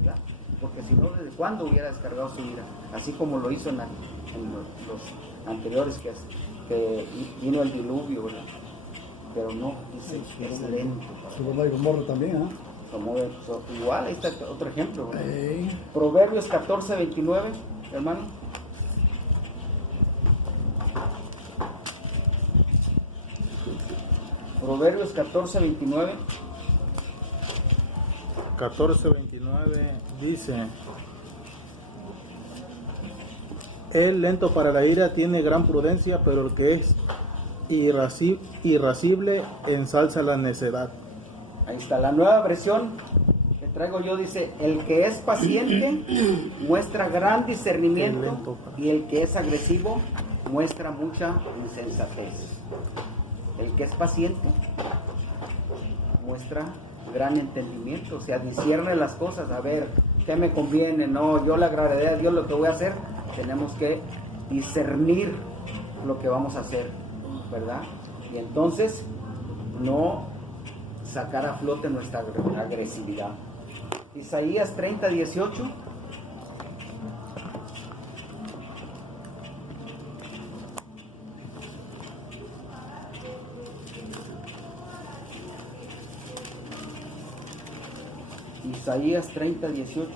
¿verdad? Porque si no, ¿desde cuándo hubiera descargado su ira? Así como lo hizo en los anteriores, que vino el diluvio, ¿verdad? Pero no, dice, es lento. Sodoma y Gomorra también, ¿ah? Igual, ahí está otro ejemplo, ¿verdad? Proverbios 14, 29, hermano. Proverbios 14, 29. 14:29 dice: el lento para la ira tiene gran prudencia, pero el que es irascible ensalza la necedad. Ahí está, la nueva versión que traigo yo dice: el que es paciente muestra gran discernimiento, y el que es agresivo muestra mucha insensatez. El que es paciente muestra gran entendimiento, o sea, discierne las cosas, a ver, ¿qué me conviene? No, yo le agradaré a Dios lo que voy a hacer. Tenemos que discernir lo que vamos a hacer, ¿verdad? Y entonces no sacar a flote nuestra agresividad. Isaías 30, 18. Isaías 30, 18.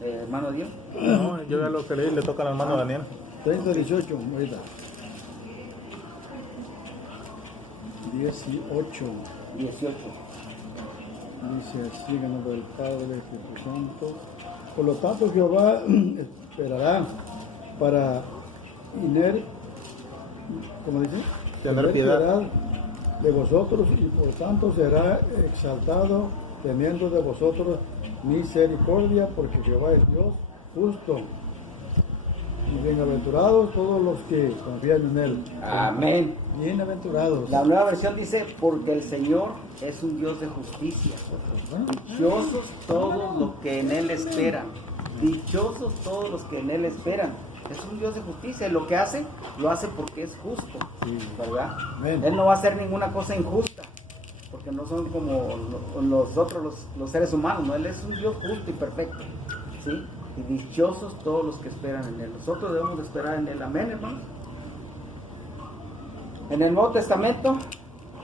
Hermano Dios. No, yo ya lo que leí, le toca al hermano Daniel. 30, 18, ahorita. 18. 18. Dice así, en el nombre del Padre, del Espíritu Santo. Por lo tanto, Jehová esperará para como dice, Tener piedad. de vosotros y por tanto será exaltado, teniendo de vosotros misericordia, porque Jehová es Dios justo. Y bienaventurados todos los que confían en Él. Amén. Bienaventurados. La nueva versión dice, porque el Señor es un Dios de justicia. Dichosos todos los que en Él esperan. Dichosos todos los que en Él esperan. Es un Dios de justicia. Y lo que hace, lo hace porque es justo. ¿Verdad? Amén. Él no va a hacer ninguna cosa injusta. Porque no son como nosotros los seres humanos. ¿No? Él es un Dios justo y perfecto. ¿Sí? Y dichosos todos los que esperan en Él. Nosotros debemos de esperar en Él. Amén, hermano. En el Nuevo Testamento,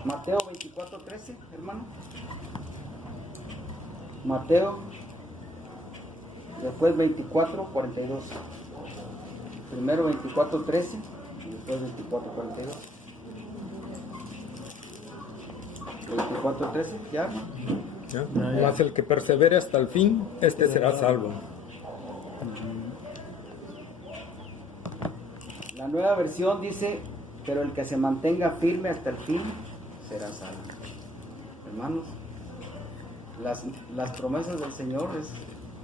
Mateo 24:13, hermano. Mateo, después 24:42. Primero 24:13 y después 24:42. 24:13, ¿ya? ¿Ya? Mas el que persevere hasta el fin, este será salvo. La nueva versión dice, pero el que se mantenga firme hasta el fin será salvo. Hermanos, las promesas del Señor es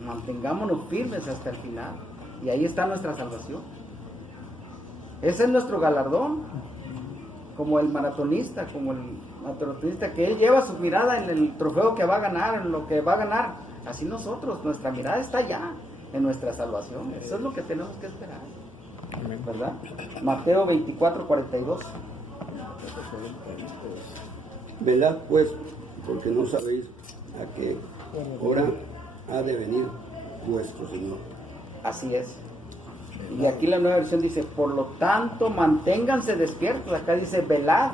mantengámonos firmes hasta el final, y ahí está nuestra salvación. Ese es nuestro galardón, como el maratonista, que él lleva su mirada en el trofeo que va a ganar, en lo que va a ganar. Así nosotros, nuestra mirada está ya en nuestra salvación. Eso es lo que tenemos que esperar, ¿verdad? Mateo 24:42. Velad pues, porque no sabéis a qué hora ha de venir vuestro Señor. Así es. Y aquí la nueva versión dice, por lo tanto, manténganse despiertos. Acá dice, velad,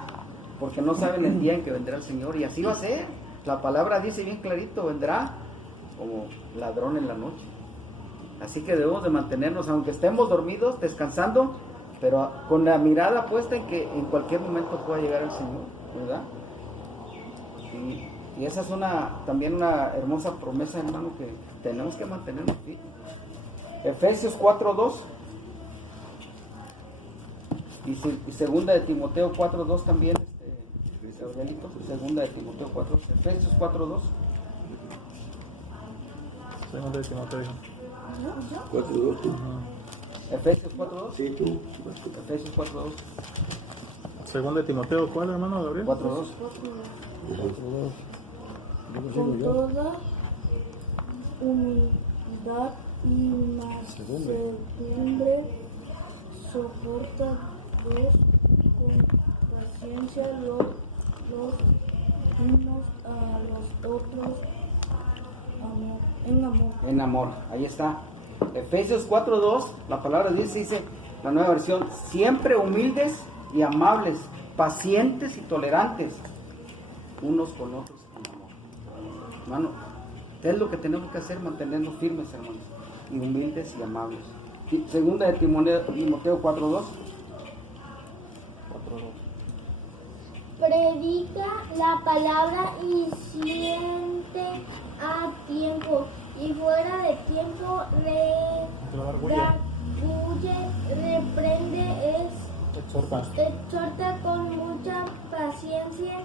porque no saben el día en que vendrá el Señor. Y así va a ser. La palabra dice bien clarito, vendrá como ladrón en la noche. Así que debemos de mantenernos, aunque estemos dormidos, descansando, pero con la mirada puesta en que en cualquier momento pueda llegar el Señor, ¿verdad? Y esa es también una hermosa promesa, hermano, que tenemos que mantenernos firmes. Efesios 4:2 y segunda de Timoteo 4:2 también, Gabrielito, segunda de Timoteo 4:2, Efesios 4:2. Segunda de Timoteo. 4:2, tú. Efesios 4:2. Sí, tú. Efesios 4:2. Segunda de Timoteo, ¿cuál, hermano Gabriel? 4:2. Con toda humildad y mansedumbre soporta Dios con paciencia los unos a los otros en amor. En amor, ahí está. Efesios 4:2, la palabra dice, la nueva versión, siempre humildes y amables, pacientes y tolerantes, unos con otros en amor. Hermano, ¿qué es lo que tenemos que hacer? Mantenernos firmes, hermanos, y humildes y amables. Segunda de Timoteo 4:2. Predica la palabra y siente a tiempo y fuera de tiempo redarguye, reprende, exhorta con mucha paciencia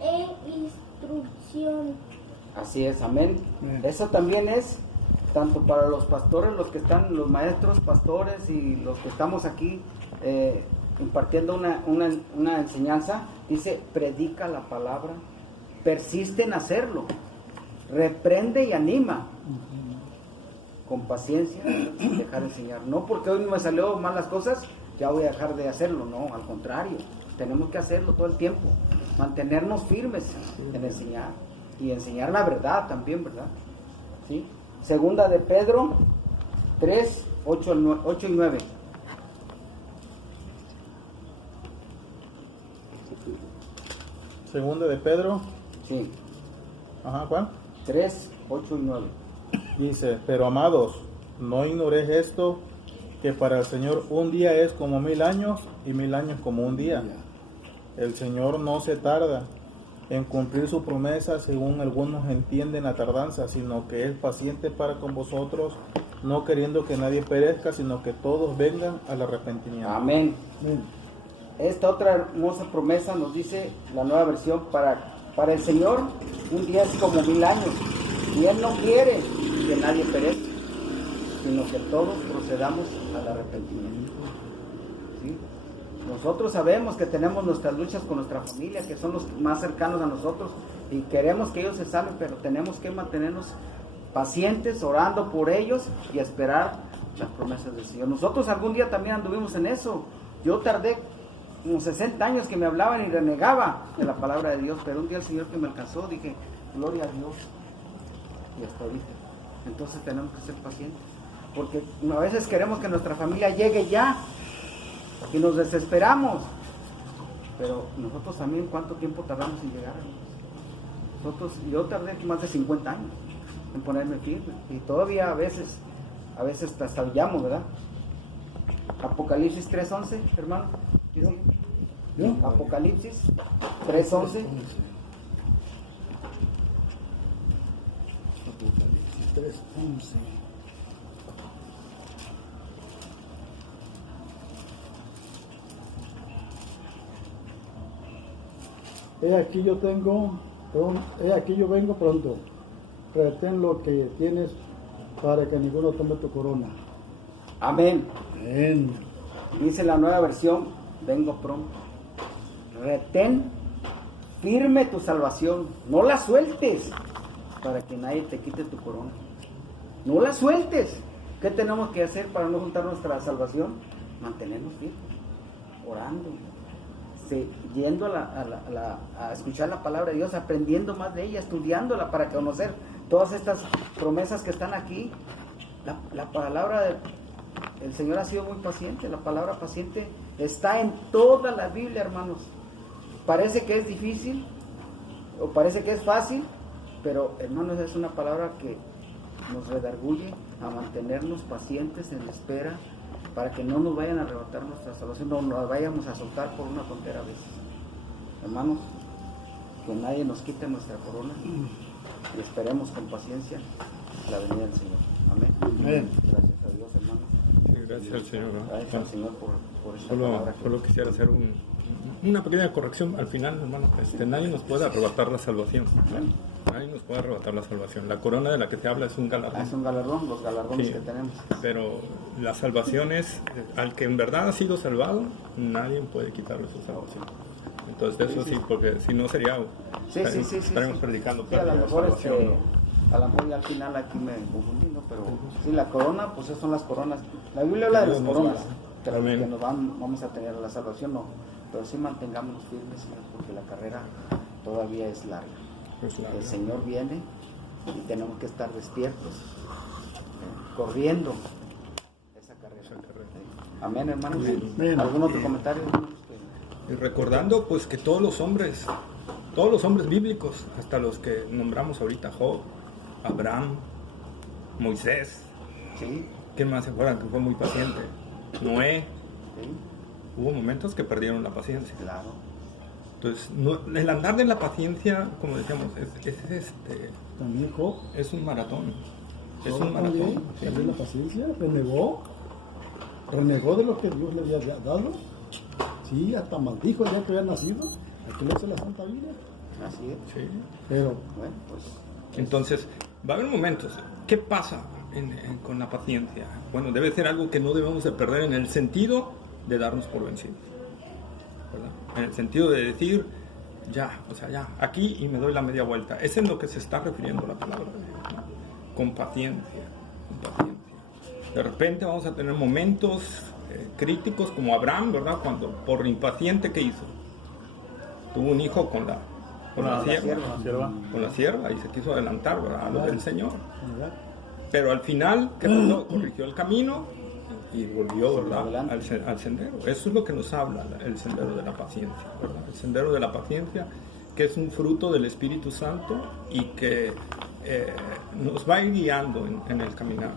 e instrucción. Así es, amén. Eso también es tanto para los pastores, los que están, los maestros, pastores y los que estamos aquí impartiendo una enseñanza. Dice, predica la palabra, persiste en hacerlo, reprende y anima, con paciencia, dejar de enseñar. No porque hoy no me salió mal las cosas, ya voy a dejar de hacerlo, no, al contrario, tenemos que hacerlo todo el tiempo, mantenernos firmes en enseñar, y enseñar la verdad también, ¿verdad? ¿Sí? Segunda de Pedro 3, 8 y 9. Segunda de Pedro. Sí. Ajá, ¿cuál? 3, 8 y 9. Dice, pero amados, no ignoréis esto, que para el Señor un día es como 1000 años y 1000 años como un día. El Señor no se tarda en cumplir su promesa, según algunos entienden la tardanza, sino que es paciente para con vosotros, no queriendo que nadie perezca, sino que todos vengan al arrepentimiento. Amén. esta otra hermosa promesa nos dice la Nueva Versión: para el Señor un día es como 1000 años, y Él no quiere que nadie perezca, sino que todos procedamos al arrepentimiento. ¿Sí? Nosotros sabemos que tenemos nuestras luchas con nuestra familia, que son los más cercanos a nosotros, y queremos que ellos se salven, pero tenemos que mantenernos pacientes, orando por ellos y esperar las promesas del Señor. Nosotros algún día también anduvimos en eso. Yo tardé como 60 años que me hablaban y renegaba de la palabra de Dios, pero un día el Señor que me alcanzó, dije, gloria a Dios, y hasta ahorita. Entonces tenemos que ser pacientes, porque a veces queremos que nuestra familia llegue ya y nos desesperamos, pero nosotros también, ¿cuánto tiempo tardamos en llegar? Yo tardé más de 50 años en ponerme firme, y todavía a veces trastabillamos, ¿verdad? Apocalipsis 3:11, hermano. ¿Qué sigue? ¿Bien? Apocalipsis 3:11. 3:11. He aquí yo vengo pronto. Retén lo que tienes para que ninguno tome tu corona. Amén. Amén. Dice la Nueva Versión: vengo pronto. Retén firme tu salvación, no la sueltes, para que nadie te quite tu corona. No la sueltes. ¿Qué tenemos que hacer para no juntar nuestra salvación? Mantenernos firmes, orando, yendo a escuchar la palabra de Dios, aprendiendo más de ella, estudiándola para conocer todas estas promesas que están aquí. La palabra del Señor ha sido muy paciente. La palabra paciente está en toda la Biblia, hermanos. Parece que es difícil o parece que es fácil, pero hermanos, es una palabra que nos redarguye a mantenernos pacientes en espera, para que no nos vayan a arrebatar nuestra salvación, no nos vayamos a soltar por una tontera a veces. Hermanos, que nadie nos quite nuestra corona, y esperemos con paciencia la venida del Señor. Amén. Amén. Gracias a Dios, hermanos. Sí, gracias al Señor, ¿no? Gracias al Señor por esta Solo palabra. quisiera hacer una pequeña corrección al final, hermano. Nadie nos puede arrebatar la salvación. Nadie nos puede arrebatar la salvación. La corona de la que se habla es un galardón. Es un galardón, los galardones Sí, que tenemos. pero la salvación es, al que en verdad ha sido salvado, nadie puede quitarle su salvación. Entonces eso sí, porque si no sería, Sí. estaremos predicando. Sí, a lo pérdida de mejor salvación, ¿no? a lo mejor ya al final aquí me confundí, ¿no? Pero sí, la corona, pues esas son las coronas. La Biblia habla de las coronas, que Amén. nos vamos a tener la salvación, no. Pero sí mantengámonos firmes, Señor, porque la carrera todavía es larga. El Señor viene y tenemos que estar despiertos, corriendo esa carrera. Amén, hermanos. Amén. ¿Algún otro comentario? Y recordando pues que todos los hombres bíblicos, hasta los que nombramos ahorita, Job, Abraham, Moisés, Sí, ¿quién más se acuerdan que fue muy paciente? Noé. sí, Hubo momentos que perdieron la paciencia. claro. Entonces, el andar de la paciencia, como decíamos, También Job. es un maratón. Es un También maratón. sí. perdió la paciencia, renegó de lo que Dios le había dado. Sí, hasta maldijo ya que había nacido. Aquí le dice la Santa Biblia. Así es. Sí. Pero Bueno, pues Entonces, va a haber momentos. ¿Qué pasa con la paciencia? Bueno, debe ser algo que no debemos de perder en el sentido de darnos por vencidos, ¿verdad? En el sentido de decir, ya, aquí y me doy la media vuelta. Es en lo que se está refiriendo la palabra de Dios, ¿no? Con paciencia. De repente vamos a tener momentos críticos como Abraham, ¿verdad? Cuando por impaciente, ¿qué hizo? Tuvo un hijo con la sierva y se quiso adelantar, ¿verdad? A lo del Señor. Pero al final, ¿qué pasó? Corrigió el camino y volvió, ¿verdad? al sendero. Eso es lo que nos habla el sendero de la paciencia, ¿verdad? El sendero de la paciencia, que es un fruto del Espíritu Santo y que nos va a ir guiando en el caminar.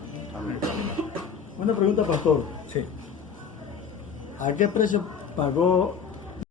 una pregunta, pastor. Sí. ¿A qué precio pagó